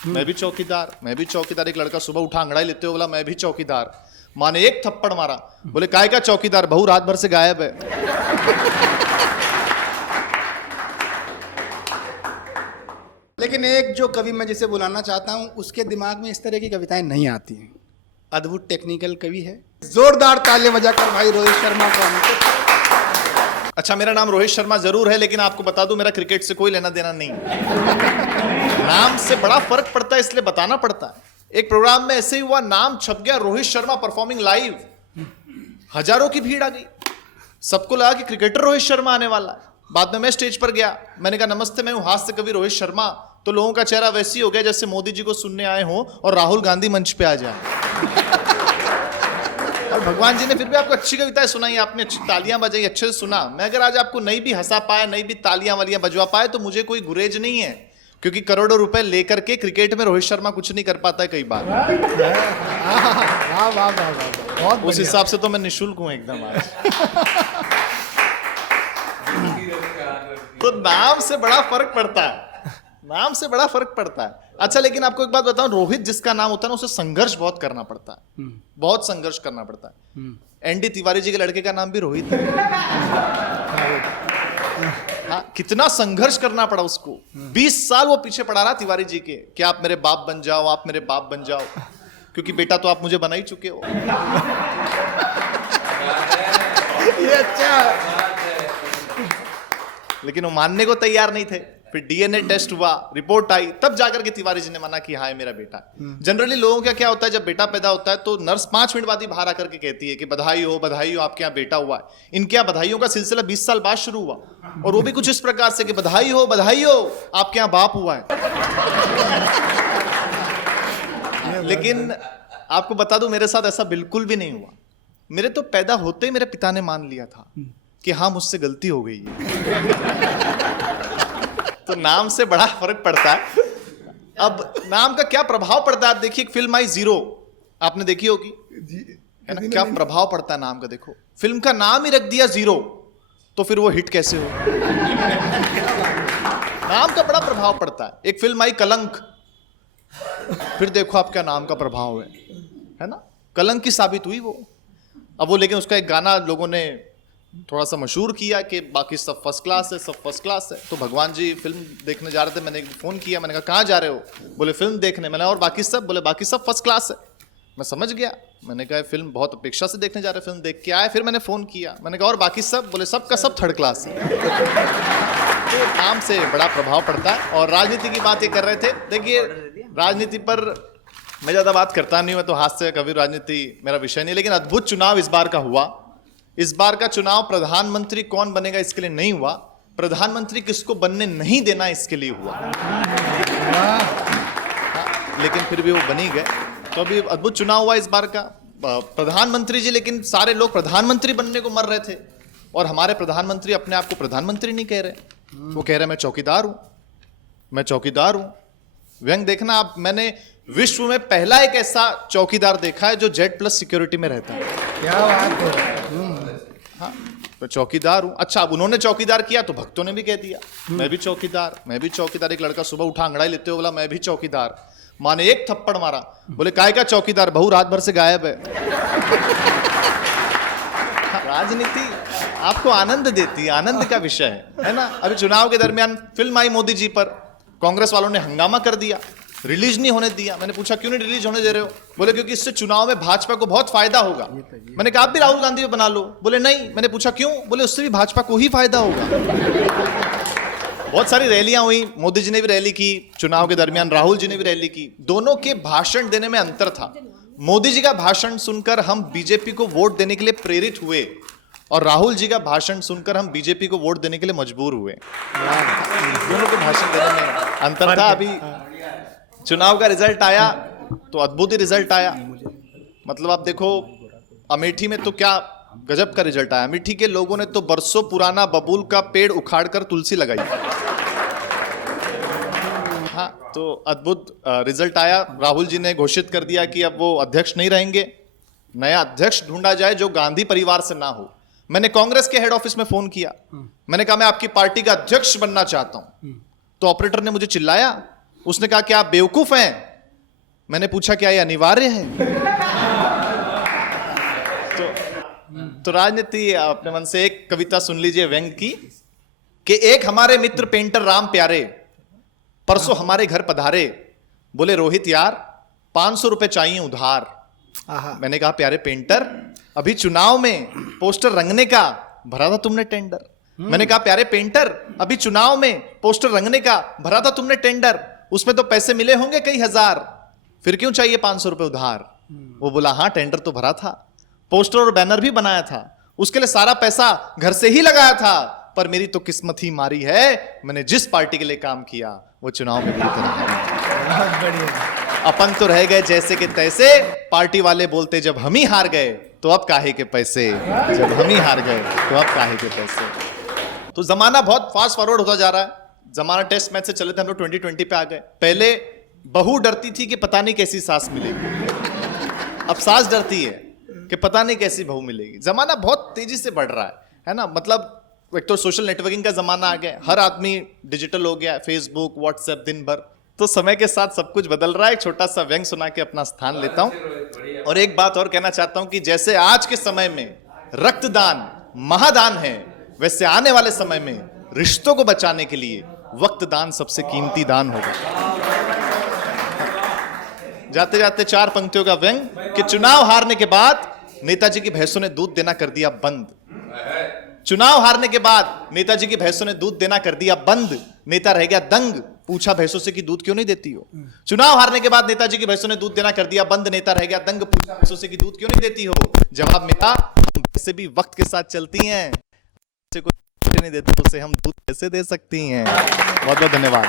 मैं भी चौकीदार, मैं भी चौकीदार। एक लड़का सुबह उठा अंगड़ाई लेते हुए बोला मैं भी चौकीदार। माँ ने एक थप्पड़ मारा, बोले काय का चौकीदार, बहू रात भर से गायब है। लेकिन एक जो कवि मैं जिसे बुलाना चाहता हूं, उसके दिमाग में इस तरह की कविताएं नहीं आती हैं। अद्भुत टेक्निकल कवि है। जोरदार तालियां बजाकर भाई रोहित शर्मा को। अच्छा, मेरा नाम रोहित शर्मा जरूर है, लेकिन आपको बता दूं मेरा क्रिकेट से कोई लेना देना नहीं। नाम से बड़ा फर्क पड़ता है, इसलिए बताना पड़ता है। एक प्रोग्राम में ऐसे ही हुआ, नाम छप गया रोहित शर्मा परफॉर्मिंग लाइव, हजारों की भीड़ आ गई। सबको लगा कि क्रिकेटर रोहित शर्मा आने वाला है। बाद में मैं स्टेज पर गया, मैंने कहा नमस्ते, मैं हूं हास्य कवि रोहित शर्मा। तो लोगों का चेहरा वैसे ही हो गया जैसे मोदी जी को सुनने आए हो और राहुल गांधी मंच पे आ जाए। और भगवान जी ने फिर भी आपको अच्छी कविताएं सुनाई, आपने अच्छी तालियां बजाई, अच्छे से सुना। मैं अगर आज आपको नहीं भी हंसा पाया, नहीं भी तालियां वालियां बजवा पाए, तो मुझे कोई गुरेज नहीं है, क्योंकि करोड़ों रुपए लेकर के क्रिकेट में रोहित शर्मा कुछ नहीं कर पाता है कई बार। उस हिसाब से तो मैं निःशुल्क हूं एकदम आज। तो नाम से बड़ा फर्क पड़ता है, नाम से बड़ा फर्क पड़ता है। अच्छा, लेकिन आपको एक बात बताऊं, रोहित जिसका नाम होता है ना, उसे संघर्ष बहुत करना पड़ता है, बहुत संघर्ष करना पड़ता है। एनडी तिवारी जी के लड़के का नाम भी रोहित है। हाँ, कितना संघर्ष करना पड़ा उसको। 20 साल वो पीछे पड़ा रहा तिवारी जी के कि आप मेरे बाप बन जाओ, आप मेरे बाप बन जाओ, क्योंकि बेटा तो आप मुझे बना ही चुके हो। ये अच्छा। लेकिन वो मानने को तैयार नहीं थे। फिर डीएनए टेस्ट हुआ, रिपोर्ट आई, तब जाकर के तिवारी जी ने माना कि हाँ ये मेरा बेटा है। जनरली लोगों का क्या होता है, जब बेटा पैदा होता है तो नर्स 5 मिनट बाद ही बाहर आकर के कहती है कि बधाई हो आपके यहाँ बेटा हुआ है। इनके यहाँ बधाइयों का सिलसिला 20 साल बाद शुरू हुआ, और वो भी कुछ इस प्रकार से कि बधाई हो आपके यहाँ बाप हुआ है। लेकिन आपको बता दूं, मेरे साथ ऐसा बिल्कुल भी नहीं हुआ। मेरे तो पैदा होते ही मेरे पिता ने मान लिया था कि हाँ मुझसे गलती हो गई है। तो नाम से बड़ा फर्क पड़ता है। अब नाम का क्या प्रभाव पड़ता है, आप देखिए, एक फिल्म आई जीरो, आपने देखी होगी, है ना? क्या प्रभाव पड़ता है नाम का। देखो, फिल्म का नाम ही रख दिया जीरो, तो फिर वो हिट कैसे हो। नाम का बड़ा प्रभाव पड़ता है। एक फिल्म आई कलंक, फिर देखो आपका नाम का प्रभाव है ना। कलंक की साबित हुई वो। अब वो, लेकिन उसका एक गाना लोगों ने थोड़ा सा मशहूर किया कि बाकी सब फर्स्ट क्लास है, सब फर्स्ट क्लास है। तो भगवान जी फिल्म देखने जा रहे थे, मैंने एक फोन किया, मैंने कहा कहाँ जा रहे हो, बोले फिल्म देखने। मैंने और बाकी सब, बोले बाकी सब फर्स्ट क्लास है। मैं समझ गया, मैंने कहा फिल्म बहुत अपेक्षा से देखने जा रहे, फिल्म देख के आए। फिर मैंने फोन किया, मैंने कहा और बाकी सब, बोले सब का सब थर्ड क्लास है। तो नाम से बड़ा प्रभाव पड़ता है। और राजनीति की बात ये कर रहे थे, देखिए राजनीति पर मैं ज्यादा बात करता नहीं हूं, मैं तो हास्य कवि, राजनीति मेरा विषय नहीं। लेकिन अद्भुत चुनाव इस बार का हुआ। इस बार का चुनाव प्रधानमंत्री कौन बनेगा इसके लिए नहीं हुआ, प्रधानमंत्री किसको बनने नहीं देना इसके लिए हुआ। लेकिन फिर भी वो बनी गए। तो अभी अद्भुत चुनाव हुआ इस बार का। प्रधानमंत्री जी, लेकिन सारे लोग प्रधानमंत्री बनने को मर रहे थे, और हमारे प्रधानमंत्री अपने आप को प्रधानमंत्री नहीं कह रहे। वो कह रहे मैं चौकीदार हूं, मैं चौकीदार हूं। व्यंग देखना आप, मैंने विश्व में पहला एक ऐसा चौकीदार देखा है जो Z+ सिक्योरिटी में रहता है। क्या बात है। हाँ, तो चौकीदार हूं। अच्छा, अब उन्होंने चौकीदार किया तो भक्तों ने भी कह दिया मैं भी चौकीदार, मैं भी चौकीदार। एक लड़का सुबह उठा अंगड़ाई लेते हुए बोला मैं भी चौकीदार। माँ ने एक थप्पड़ मारा, बोले काय का चौकीदार, बहू रात भर से गायब है। राजनीति आपको आनंद देती है, आनंद का विषय है ना। अभी चुनाव के दरमियान फिल्म आई मोदी जी पर, कांग्रेस वालों ने हंगामा कर दिया, रिलीज नहीं होने दिया। मैंने पूछा क्यों नहीं रिलीज होने दे रहे हो, बोले क्योंकि इससे चुनाव में भाजपा को बहुत फायदा होगा। मैंने कहा आप भी राहुल गांधी पे बना लो, बोले नहीं। मैंने पूछा क्यों, बोले उससे भी भाजपा को ही फायदा होगा। बहुत सारी रैलियां हुई, मोदी जी ने भी रैली की चुनाव के दरमियान, राहुल जी ने भी रैली की। दोनों के भाषण देने में अंतर था। मोदी जी का भाषण सुनकर हम बीजेपी को वोट देने के लिए प्रेरित हुए, और राहुल जी का भाषण सुनकर हम बीजेपी को वोट देने के लिए मजबूर हुए। दोनों के भाषण देने में अंतर था। अभी चुनाव का रिजल्ट आया तो अद्भुत ही रिजल्ट आया। मतलब आप देखो, अमेठी में तो क्या गजब का रिजल्ट आया। अमेठी के लोगों ने तो बरसों पुराना बबूल का पेड़ उखाड़कर तुलसी लगाई। हाँ, तो अद्भुत रिजल्ट आया। राहुल जी ने घोषित कर दिया कि अब वो अध्यक्ष नहीं रहेंगे, नया अध्यक्ष ढूंढा जाए जो गांधी परिवार से ना हो। मैंने कांग्रेस के हेड ऑफिस में फोन किया, मैंने कहा मैं आपकी पार्टी का अध्यक्ष बनना चाहता हूं। तो ऑपरेटर ने मुझे चिल्लाया, उसने कहा कि आप बेवकूफ हैं। मैंने पूछा क्या ये अनिवार्य है? तो राजनीति, अपने मन से एक कविता सुन लीजिए व्यंग की, कि एक हमारे मित्र पेंटर राम प्यारे परसों हमारे घर पधारे, बोले रोहित यार 500 रुपए चाहिए उधार। मैंने कहा प्यारे पेंटर, अभी चुनाव में पोस्टर रंगने का भरा था तुमने टेंडर। मैंने कहा प्यारे पेंटर, अभी चुनाव में पोस्टर रंगने का भरा था तुमने टेंडर, उसमें तो पैसे मिले होंगे कई हजार, फिर क्यों चाहिए 500 रुपए उधार? वो बोला हाँ टेंडर तो भरा था, पोस्टर और बैनर भी बनाया था, उसके लिए सारा पैसा घर से ही लगाया था, पर मेरी तो किस्मत ही मारी है, मैंने जिस पार्टी के लिए काम किया वो चुनाव में बुरी तरह हारी। अपन तो रह गए जैसे के तैसे, पार्टी वाले बोलते जब हम ही हार गए तो अब काहे के पैसे, जब हम ही हार गए तो अब काहे के पैसे। तो जमाना बहुत फास्ट फॉरवर्ड होता जा रहा है। जमाना टेस्ट मैच से चले थे, हम लोग 2020 पे आ गए। पहले बहू डरती थी कि पता नहीं कैसी सास मिलेगी, अब सास डरती है कि पता नहीं कैसी बहू मिलेगी। जमाना बहुत तेजी से बढ़ रहा है ना। मतलब एक तो सोशल नेटवर्किंग का जमाना आ गया, हर आदमी डिजिटल हो गया, फेसबुक व्हाट्सएप दिन भर। तो समय के साथ सब कुछ बदल रहा है। एक छोटा सा व्यंग सुना के अपना स्थान लेता हूं। और एक बात और कहना चाहता हूं कि जैसे आज के समय में रक्तदान महादान है, वैसे आने वाले समय में रिश्तों को बचाने के लिए वक्त दान सबसे कीमती दान होगा। जाते जाते 4 पंक्तियों का व्यंग कि चुनाव हारने के बाद नेताजी की भैंसों ने दूध देना कर दिया बंद। चुनाव हारने के बाद नेताजी की भैंसों ने दूध देना कर दिया बंद। नेता रह गया दंग, पूछा भैंसों से कि दूध क्यों नहीं देती हो? चुनाव हारने के बाद नेताजी की भैंसों ने दूध देना कर दिया बंद। नेता रह गया दंग, पूछा भैंसों से कि दूध क्यों नहीं देती हो? जवाब मिला, हम भैंसें भी वक्त के साथ चलती हैं, नहीं देते तो उसे हम दूध कैसे दे सकती हैं। बहुत बहुत धन्यवाद।